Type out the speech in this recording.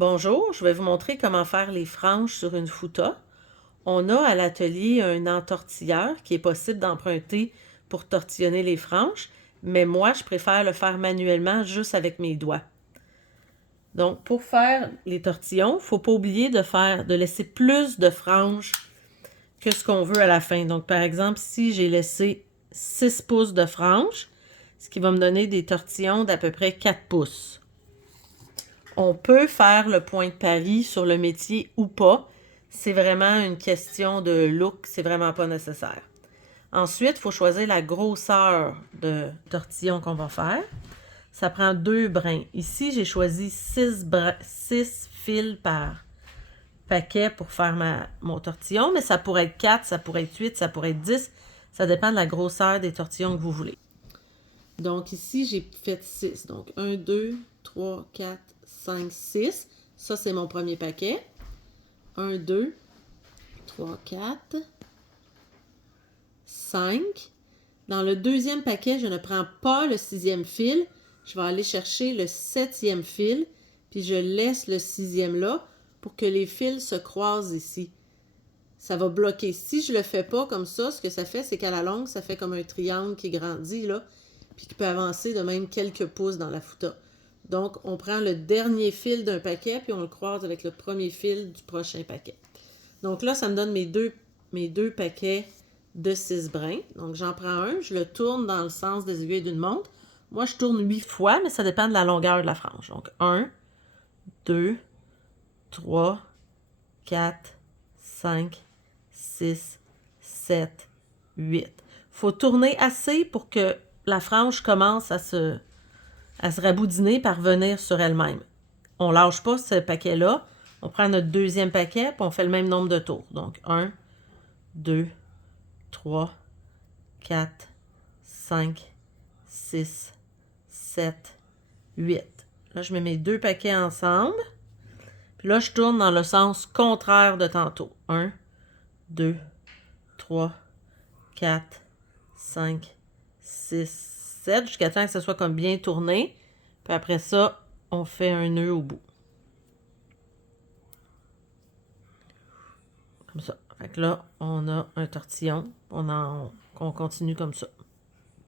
Bonjour, je vais vous montrer comment faire les franges sur une fouta. On a à l'atelier un entortilleur qui est possible d'emprunter pour tortillonner les franges, mais moi, je préfère le faire manuellement juste avec mes doigts. Donc, pour faire les tortillons, il ne faut pas oublier de laisser plus de franges que ce qu'on veut à la fin. Donc, par exemple, si j'ai laissé 6 pouces de franges, ce qui va me donner des tortillons d'à peu près 4 pouces. On peut faire le point de Paris sur le métier ou pas. C'est vraiment une question de look, c'est vraiment pas nécessaire. Ensuite, il faut choisir la grosseur de tortillon qu'on va faire. Ça prend 2 brins. Ici, j'ai choisi 6 fils par paquet pour faire mon tortillon, mais ça pourrait être 4, ça pourrait être 8, ça pourrait être 10. Ça dépend de la grosseur des tortillons que vous voulez. Donc ici, j'ai fait 6. Donc 1, 2, 3, 4, 5, 6. Ça, c'est mon premier paquet. 1, 2, 3, 4, 5. Dans le deuxième paquet, je ne prends pas le 6e fil. Je vais aller chercher le 7e fil, puis je laisse le 6e là pour que les fils se croisent ici. Ça va bloquer. Si je ne le fais pas comme ça, ce que ça fait, c'est qu'à la longue, ça fait comme un triangle qui grandit, là, puis qui peut avancer de même quelques pouces dans la fouta. Donc, on prend le dernier fil d'un paquet, puis on le croise avec le premier fil du prochain paquet. Donc là, ça me donne mes deux paquets de 6 brins. Donc, j'en prends un, je le tourne dans le sens des aiguilles d'une montre. Moi, je tourne 8 fois, mais ça dépend de la longueur de la frange. Donc, 1, 2, 3, 4, 5, 6, 7, 8. Il faut tourner assez pour que la frange commence à se raboudiner par revenir sur elle-même. On ne lâche pas ce paquet-là. On prend notre deuxième paquet, puis on fait le même nombre de tours. Donc, 1, 2, 3, 4, 5, 6, 7, 8. Là, je mets mes deux paquets ensemble. Puis là, je tourne dans le sens contraire de tantôt. 1, 2, 3, 4, 5, 6, 7, jusqu'à temps que ce soit comme bien tourné. Puis après ça, on fait un nœud au bout. Comme ça. Fait que là, on a un tortillon. On continue comme ça.